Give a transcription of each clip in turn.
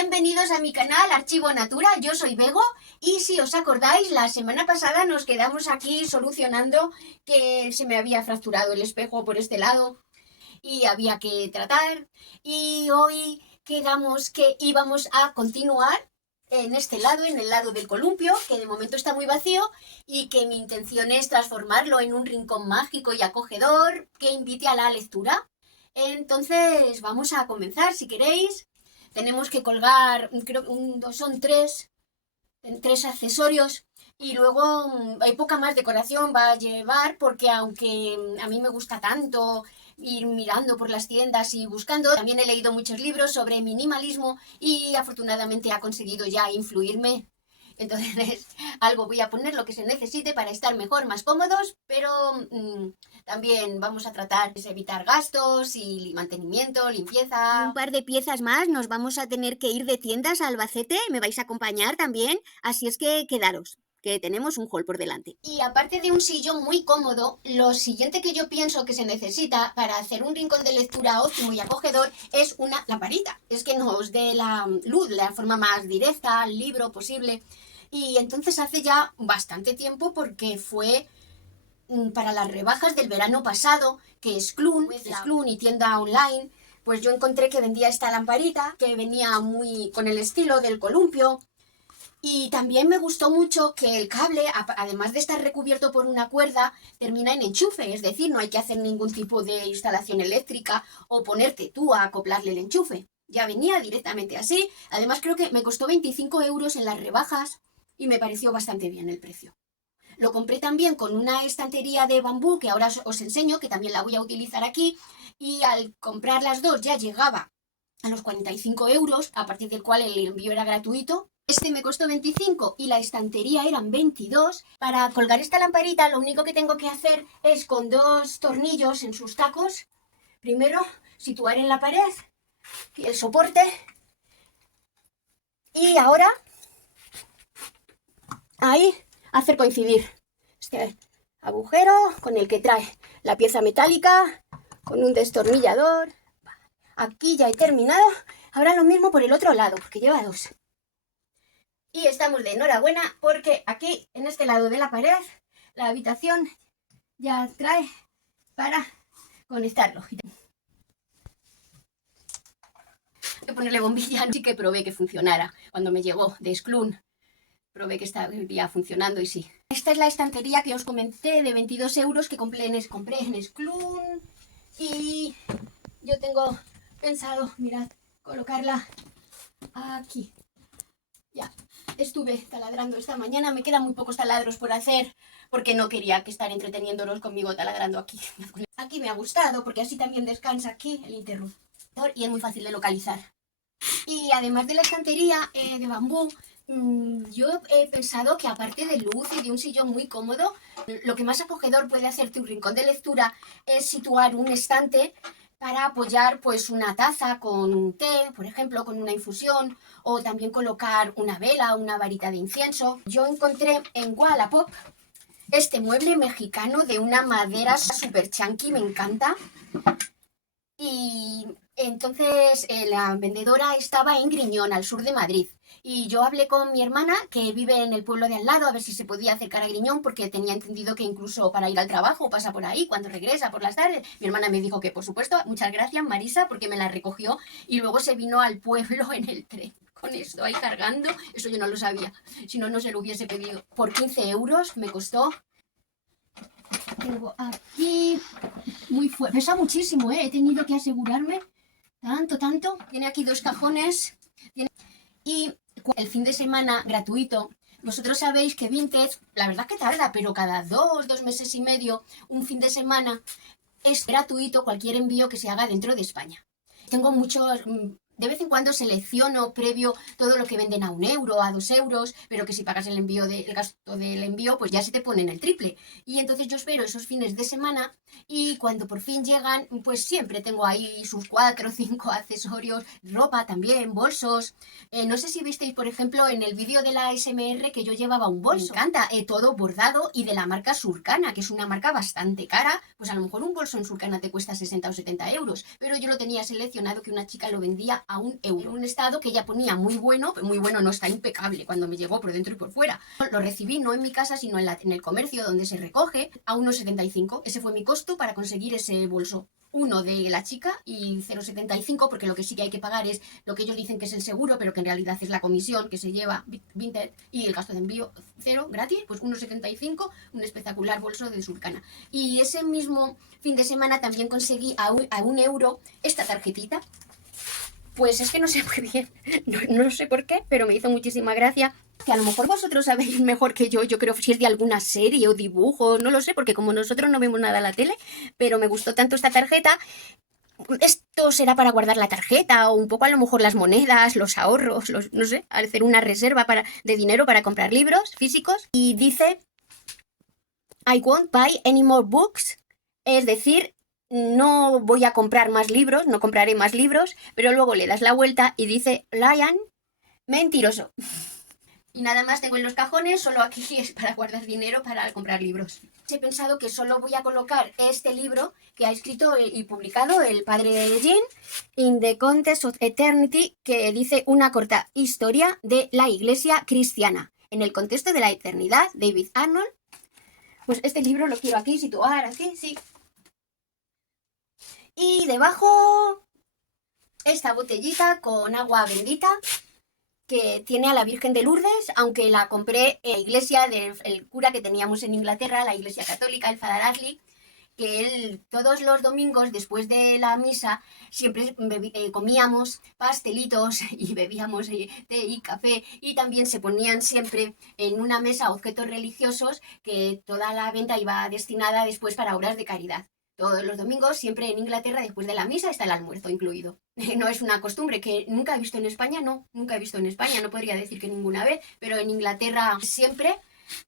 Bienvenidos a mi canal Archivo Natura, yo soy Bego y si os acordáis, la semana pasada nos quedamos aquí solucionando que se me había fracturado el espejo por este lado y había que tratar, y hoy quedamos que íbamos a continuar en este lado, en el lado del columpio, que de momento está muy vacío y que mi intención es transformarlo en un rincón mágico y acogedor que invite a la lectura. Entonces vamos a comenzar, si queréis. Tenemos que colgar, creo que son tres accesorios, y luego hay poca más decoración va a llevar, porque aunque a mí me gusta tanto ir mirando por las tiendas y buscando, también he leído muchos libros sobre minimalismo y afortunadamente ha conseguido ya influirme. Entonces, algo voy a poner lo que se necesite para estar mejor, más cómodos, pero también vamos a tratar de evitar gastos y mantenimiento, limpieza. Un par de piezas más, nos vamos a tener que ir de tiendas a Albacete, me vais a acompañar también, así es que quedaros, que tenemos un haul por delante. Y aparte de un sillón muy cómodo, lo siguiente que yo pienso que se necesita para hacer un rincón de lectura óptimo y acogedor es una lamparita. Es que nos dé la luz, la forma más directa al libro posible. Y entonces hace ya bastante tiempo, porque fue para las rebajas del verano pasado, que Sclun y tienda online, pues yo encontré que vendía esta lamparita, que venía muy con el estilo del columpio. Y también me gustó mucho que el cable, además de estar recubierto por una cuerda, termina en enchufe, es decir, no hay que hacer ningún tipo de instalación eléctrica o ponerte tú a acoplarle el enchufe. Ya venía directamente así. Además creo que me costó 25 euros en las rebajas y me pareció bastante bien el precio. Lo compré también con una estantería de bambú que ahora os enseño, que también la voy a utilizar aquí, y al comprar las dos ya llegaba a los 45 euros, a partir del cual el envío era gratuito. Este me costó 25 y la estantería eran 22. Para colgar esta lamparita lo único que tengo que hacer es, con dos tornillos en sus tacos, primero situar en la pared el soporte, y ahora ahí hacer coincidir este agujero con el que trae la pieza metálica con un destornillador. Aquí ya he terminado. Ahora lo mismo por el otro lado, porque lleva dos. Y estamos de enhorabuena, porque aquí, en este lado de la pared, la habitación ya trae para conectarlo. Voy a ponerle bombilla. Sí que probé que funcionara. Cuando me llegó de Sclun, probé que estaría funcionando y sí. Esta es la estantería que os comenté de 22 euros que compré en Sclun. Y yo tengo pensado, mirad, colocarla aquí. Ya estuve taladrando esta mañana, me quedan muy pocos taladros por hacer, porque no quería que estar entreteniéndolos conmigo taladrando aquí. Aquí me ha gustado, porque así también descansa aquí el interruptor y es muy fácil de localizar. Y además de la estantería de bambú, yo he pensado que, aparte de luz y de un sillón muy cómodo, lo que más acogedor puede hacer tu rincón de lectura es situar un estante para apoyar pues una taza con un té, por ejemplo, con una infusión, o también colocar una vela o una varita de incienso. Yo encontré en Wallapop este mueble mexicano de una madera super chunky, me encanta. Y entonces la vendedora estaba en Griñón, al sur de Madrid. Y yo hablé con mi hermana, que vive en el pueblo de al lado, a ver si se podía acercar a Griñón, porque tenía entendido que incluso para ir al trabajo pasa por ahí cuando regresa por las tardes. Mi hermana me dijo que, por supuesto, muchas gracias, Marisa, porque me la recogió y luego se vino al pueblo en el tren con esto ahí cargando. Eso yo no lo sabía, si no, no se lo hubiese pedido. Por 15 euros me costó. Tengo aquí muy fuerte, pesa muchísimo, he tenido que asegurarme tanto. Tiene aquí dos cajones y el fin de semana gratuito. Vosotros sabéis que Vinted, la verdad que tarda, pero cada dos meses y medio, un fin de semana es gratuito cualquier envío que se haga dentro de España. Tengo muchos. De vez en cuando selecciono previo todo lo que venden a 1 euro, a 2 euros, pero que si pagas el gasto del envío, pues ya se te ponen el triple. Y entonces yo espero esos fines de semana, y cuando por fin llegan, pues siempre tengo ahí sus 4 o 5 accesorios, ropa también, bolsos. No sé si visteis, por ejemplo, en el vídeo de la ASMR, que yo llevaba un bolso. Me encanta, todo bordado y de la marca Surcana, que es una marca bastante cara. Pues a lo mejor un bolso en Surcana te cuesta 60 o 70 euros, pero yo lo tenía seleccionado, que una chica lo vendía a 1 euro. En un estado que ella ponía muy bueno no, está impecable cuando me llegó por dentro y por fuera. Lo recibí no en mi casa, sino en el comercio donde se recoge, a 1,75. Ese fue mi costo para conseguir ese bolso. 1 de la chica y 0,75, porque lo que sí que hay que pagar es lo que ellos dicen que es el seguro, pero que en realidad es la comisión que se lleva Vinted, y el gasto de envío 0, gratis, pues 1,75, un espectacular bolso de Surcana. Y ese mismo fin de semana también conseguí a 1 euro esta tarjetita. Pues es que no sé muy bien, no sé por qué, pero me hizo muchísima gracia. Que a lo mejor vosotros sabéis mejor que yo creo si es de alguna serie o dibujo, no lo sé, porque como nosotros no vemos nada en la tele, pero me gustó tanto esta tarjeta. Esto será para guardar la tarjeta o un poco a lo mejor las monedas, los ahorros, no sé, hacer una reserva de dinero para comprar libros físicos. Y dice, I won't buy any more books, es decir, no voy a comprar más libros, no compraré más libros, pero luego le das la vuelta y dice, lion, mentiroso. Y nada más tengo en los cajones, solo aquí es para guardar dinero para comprar libros. He pensado que solo voy a colocar este libro que ha escrito y publicado el padre de Jean, In the Contest of Eternity, que dice una corta historia de la iglesia cristiana. En el contexto de la eternidad, David Arnold. Pues este libro lo quiero aquí situar, así, sí. Y debajo esta botellita con agua bendita que tiene a la Virgen de Lourdes, aunque la compré en la iglesia del cura que teníamos en Inglaterra, la iglesia católica, el Father Ashley, que él todos los domingos después de la misa siempre comíamos pastelitos y bebíamos té y café, y también se ponían siempre en una mesa objetos religiosos que toda la venta iba destinada después para obras de caridad. Todos los domingos, siempre en Inglaterra, después de la misa, está el almuerzo incluido. No es una costumbre que nunca he visto en España, nunca he visto en España, no podría decir que ninguna vez, pero en Inglaterra siempre.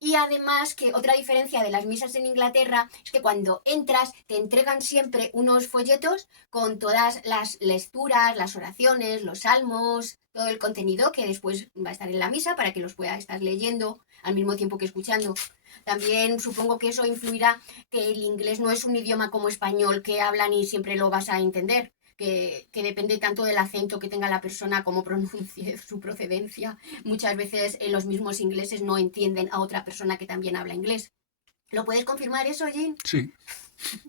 Y además que otra diferencia de las misas en Inglaterra es que cuando entras te entregan siempre unos folletos con todas las lecturas, las oraciones, los salmos, todo el contenido que después va a estar en la misa para que los puedas estar leyendo al mismo tiempo que escuchando. También supongo que eso influirá que el inglés no es un idioma como español que hablan y siempre lo vas a entender. Que depende tanto del acento que tenga la persona como pronuncie su procedencia. Muchas veces los mismos ingleses no entienden a otra persona que también habla inglés. ¿Lo puedes confirmar eso, Jean? Sí.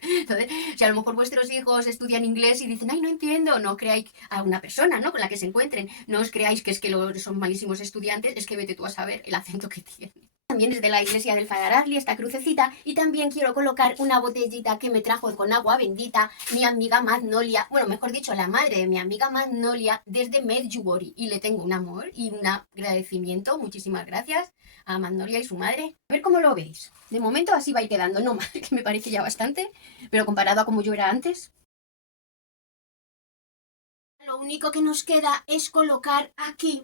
Entonces, si a lo mejor vuestros hijos estudian inglés y dicen, ay, no entiendo, no creáis a una persona, ¿no?, con la que se encuentren, no os creáis que es que son malísimos estudiantes, es que vete tú a saber el acento que tienen. También es de la iglesia del Father Ashley, esta crucecita, y también quiero colocar una botellita que me trajo con agua bendita mi amiga Magnolia, bueno, mejor dicho, la madre de mi amiga Magnolia desde Medjugorje, y le tengo un amor y un agradecimiento, muchísimas gracias a Magnolia y su madre. A ver cómo lo veis. De momento así va a ir quedando, no mal, que me parece ya bastante, pero comparado a como yo era antes. Lo único que nos queda es colocar aquí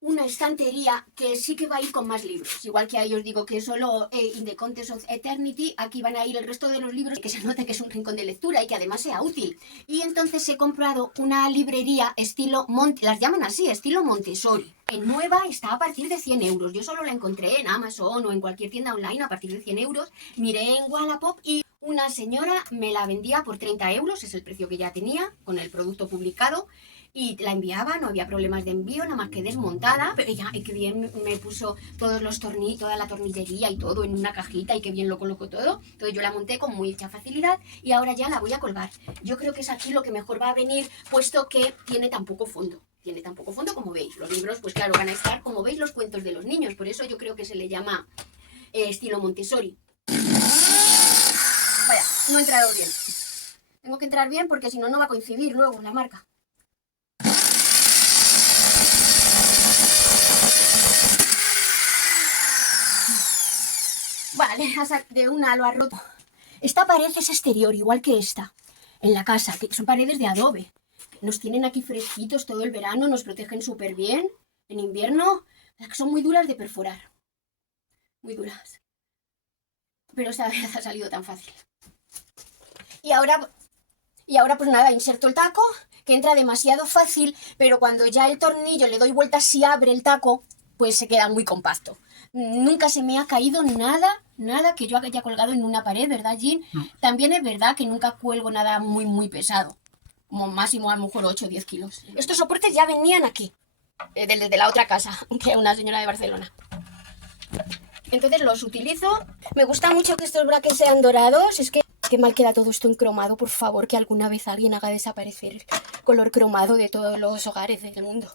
una estantería que sí que va a ir con más libros. Igual que ahí os digo que solo In the Contest of Eternity, aquí van a ir el resto de los libros, que se note que es un rincón de lectura y que además sea útil. Y entonces he comprado una librería estilo las llaman así, estilo Montessori. En nueva está a partir de 100 euros. Yo solo la encontré en Amazon o en cualquier tienda online a partir de 100 euros. Miré en Wallapop y una señora me la vendía por 30 euros, es el precio que ya tenía con el producto publicado. Y la enviaba, no había problemas de envío, nada más que desmontada, pero ya, y que bien me puso todos los tornillos, toda la tornillería y todo en una cajita, y que bien lo colocó todo. Entonces yo la monté con mucha facilidad y ahora ya la voy a colgar. Yo creo que es aquí lo que mejor va a venir, puesto que tiene tan poco fondo. Tiene tan poco fondo como veis. Los libros, pues claro, van a estar, como veis, los cuentos de los niños. Por eso yo creo que se le llama estilo Montessori. Vaya, no he entrado bien. Tengo que entrar bien porque si no, no va a coincidir luego la marca. Vale, de una lo ha roto. Esta pared es exterior, igual que esta, en la casa, que son paredes de adobe. Nos tienen aquí fresquitos todo el verano, nos protegen súper bien. En invierno, son muy duras de perforar. Muy duras. Pero esta vez ha salido tan fácil. Y ahora pues nada, inserto el taco, que entra demasiado fácil, pero cuando ya el tornillo le doy vueltas y abre el taco, pues se queda muy compacto. Nunca se me ha caído nada que yo haya colgado en una pared, ¿verdad, Jean? No. También es verdad que nunca cuelgo nada muy, muy pesado. como máximo a lo mejor 8 o 10 kilos. Estos soportes ya venían aquí, desde la otra casa, que es una señora de Barcelona. Entonces los utilizo. Me gusta mucho que estos brackets sean dorados. Es que qué mal queda todo esto en cromado. Por favor, que alguna vez alguien haga desaparecer el color cromado de todos los hogares del mundo.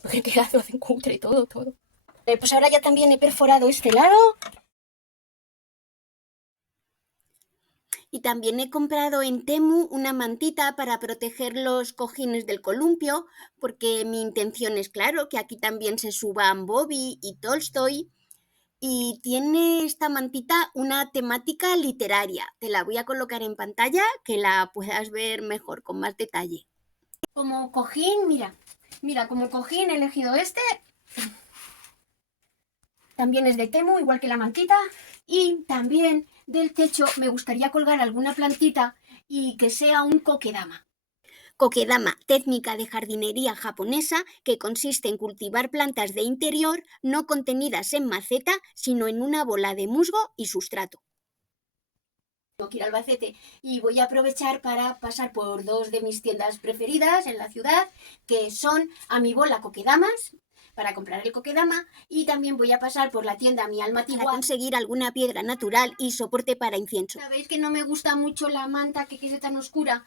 Porque queda todo en cutre, todo. Pues ahora ya también he perforado este lado. Y también he comprado en Temu una mantita para proteger los cojines del columpio, porque mi intención es, claro, que aquí también se suban Bobby y Tolstoy. Y tiene esta mantita una temática literaria. Te la voy a colocar en pantalla, que la puedas ver mejor, con más detalle. Como cojín, mira, como cojín he elegido este. También es de Temu, igual que la mantita. Y también del techo me gustaría colgar alguna plantita y que sea un kokedama. Kokedama, técnica de jardinería japonesa que consiste en cultivar plantas de interior no contenidas en maceta, sino en una bola de musgo y sustrato. Tengo que ir a Albacete y voy a aprovechar para pasar por dos de mis tiendas preferidas en la ciudad, que son Amibola Kokedamas, para comprar el kokedama, y también voy a pasar por la tienda Mi Alma Antigua para conseguir alguna piedra natural y soporte para incienso. Sabéis que no me gusta mucho la manta que quede tan oscura,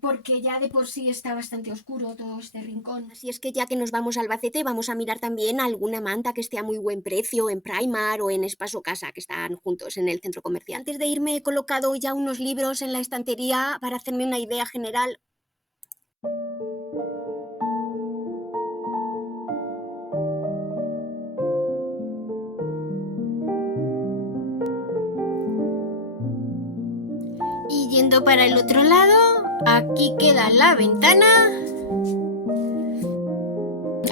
porque ya de por sí está bastante oscuro todo este rincón. Así es que ya que nos vamos a Albacete, vamos a mirar también alguna manta que esté a muy buen precio en Primark o en Espaso Casa, que están juntos en el centro comercial. Antes de irme he colocado ya unos libros en la estantería para hacerme una idea general. Y yendo para el otro lado, aquí queda la ventana.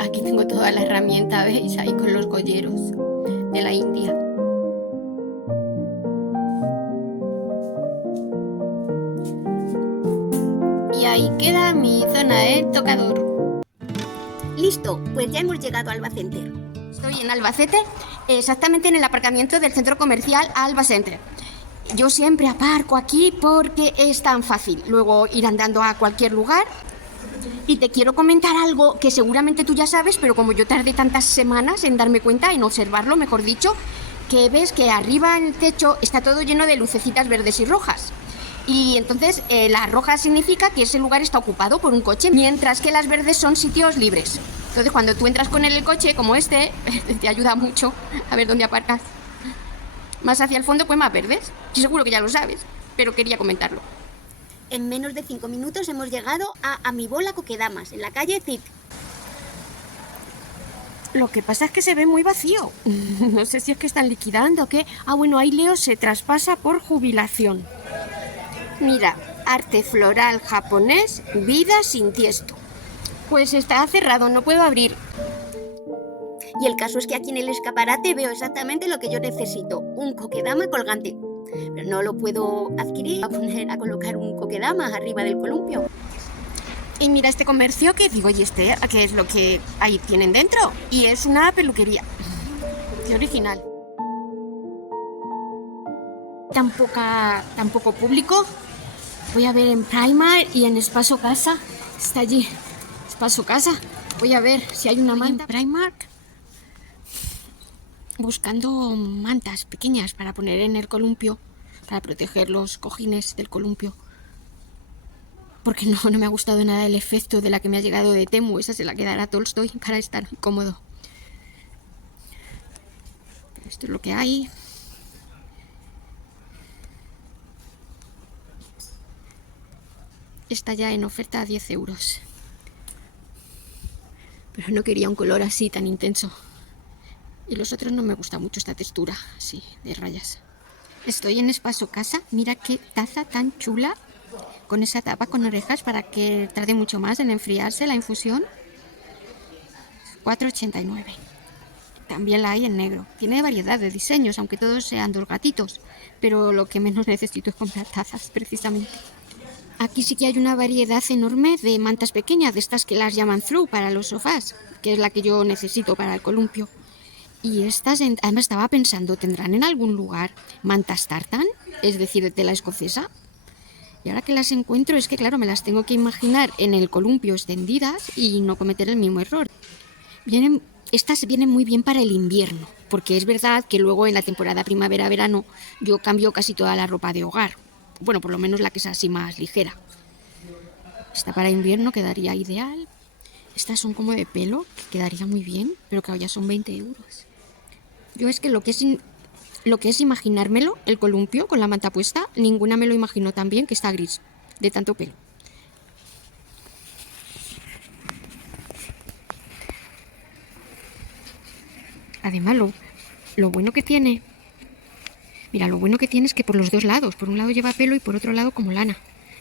Aquí tengo toda la herramienta, ¿veis? Ahí con los golleros de la India. Y ahí queda mi zona de tocador. Listo, pues ya hemos llegado a Alba Center. Estoy en Albacete, exactamente en el aparcamiento del centro comercial Alba Center. Yo siempre aparco aquí porque es tan fácil luego ir andando a cualquier lugar. Y te quiero comentar algo que seguramente tú ya sabes, pero como yo tardé tantas semanas en darme cuenta, en observarlo, mejor dicho, que ves que arriba en el techo está todo lleno de lucecitas verdes y rojas. Y entonces la roja significa que ese lugar está ocupado por un coche, mientras que las verdes son sitios libres. Entonces cuando tú entras con el coche, como este, te ayuda mucho a ver dónde aparcas. Más hacia el fondo, pues más verdes. Sí, seguro que ya lo sabes, pero quería comentarlo. En menos de 5 minutos hemos llegado a Amibola Kokedamas, en la calle Cid. Lo que pasa es que se ve muy vacío. No sé si es que están liquidando o qué. Ah, bueno, ahí leo, se traspasa por jubilación. Mira, arte floral japonés, vida sin tiesto. Pues está cerrado, no puedo abrir. Y el caso es que aquí en el escaparate veo exactamente lo que yo necesito, un kokedama colgante. Pero no lo puedo adquirir, voy a colocar un kokedama arriba del columpio. Y mira este comercio que digo, ¿y este qué es lo que ahí tienen dentro? Y es una peluquería. Qué original. Tampoco público. Voy a ver en Primark y en Espaso Casa. Está allí, Espaso Casa. Voy a ver si hay una manta. En Primark, buscando mantas pequeñas para poner en el columpio, para proteger los cojines del columpio. Porque no me ha gustado nada el efecto de la que me ha llegado de Temu. Esa se la quedará Tolstoy para estar cómodo. Pero esto es lo que hay. Está ya en oferta a 10 euros. Pero no quería un color así tan intenso. Y los otros no me gusta mucho esta textura, así, de rayas. Estoy en Espaso Casa. Mira qué taza tan chula. Con esa tapa con orejas para que tarde mucho más en enfriarse la infusión. 4,89. También la hay en negro. Tiene variedad de diseños, aunque todos sean dos gatitos. Pero lo que menos necesito es comprar tazas, precisamente. Aquí sí que hay una variedad enorme de mantas pequeñas, de estas que las llaman throw para los sofás, que es la que yo necesito para el columpio. Y estas, además estaba pensando, ¿tendrán en algún lugar mantas tartan? Es decir, de tela escocesa. Y ahora que las encuentro es que, claro, me las tengo que imaginar en el columpio extendidas y no cometer el mismo error. Estas vienen muy bien para el invierno, porque es verdad que luego en la temporada primavera-verano yo cambio casi toda la ropa de hogar. Bueno, por lo menos la que es así más ligera. Esta para invierno quedaría ideal. Estas son como de pelo, que quedaría muy bien, pero claro, ya son 20 euros. Yo es que lo que es imaginármelo, el columpio con la manta puesta, ninguna me lo imagino tan bien que está gris, de tanto pelo. Además, lo bueno que tiene... Mira, lo bueno que tiene es que por los dos lados, por un lado lleva pelo y por otro lado como lana.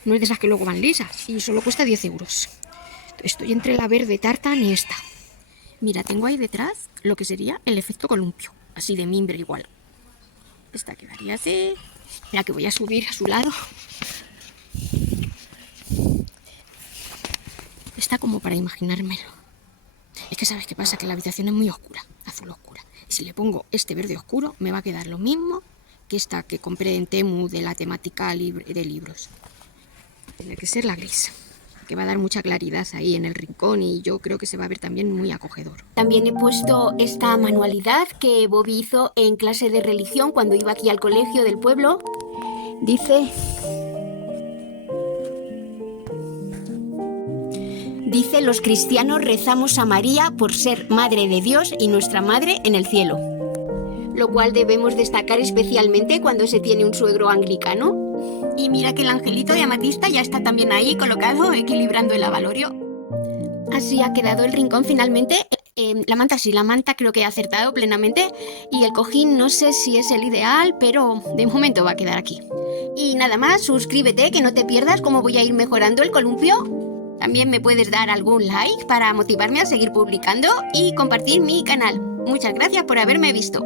No es de esas que luego van lisas y solo cuesta 10 euros. Estoy entre la verde tartan y esta. Mira, tengo ahí detrás lo que sería el efecto columpio, así de mimbre igual. Esta quedaría así. Mira que voy a subir a su lado. Está como para imaginármelo. Es que ¿sabes qué pasa? Que la habitación es muy oscura, azul oscura. Y si le pongo este verde oscuro, me va a quedar lo mismo que esta que compré en Temu de la temática de libros. Tiene que ser la gris, que va a dar mucha claridad ahí en el rincón y yo creo que se va a ver también muy acogedor. También he puesto esta manualidad que Bobby hizo en clase de religión cuando iba aquí al colegio del pueblo. Dice, los cristianos rezamos a María por ser Madre de Dios y nuestra Madre en el cielo. Lo cual debemos destacar especialmente cuando se tiene un suegro anglicano. Y mira que el angelito de amatista ya está también ahí colocado, equilibrando el avalorio. Así ha quedado el rincón finalmente. La manta creo que he acertado plenamente. Y el cojín no sé si es el ideal, pero de momento va a quedar aquí. Y nada más, suscríbete que no te pierdas cómo voy a ir mejorando el columpio. También me puedes dar algún like para motivarme a seguir publicando y compartir mi canal. Muchas gracias por haberme visto.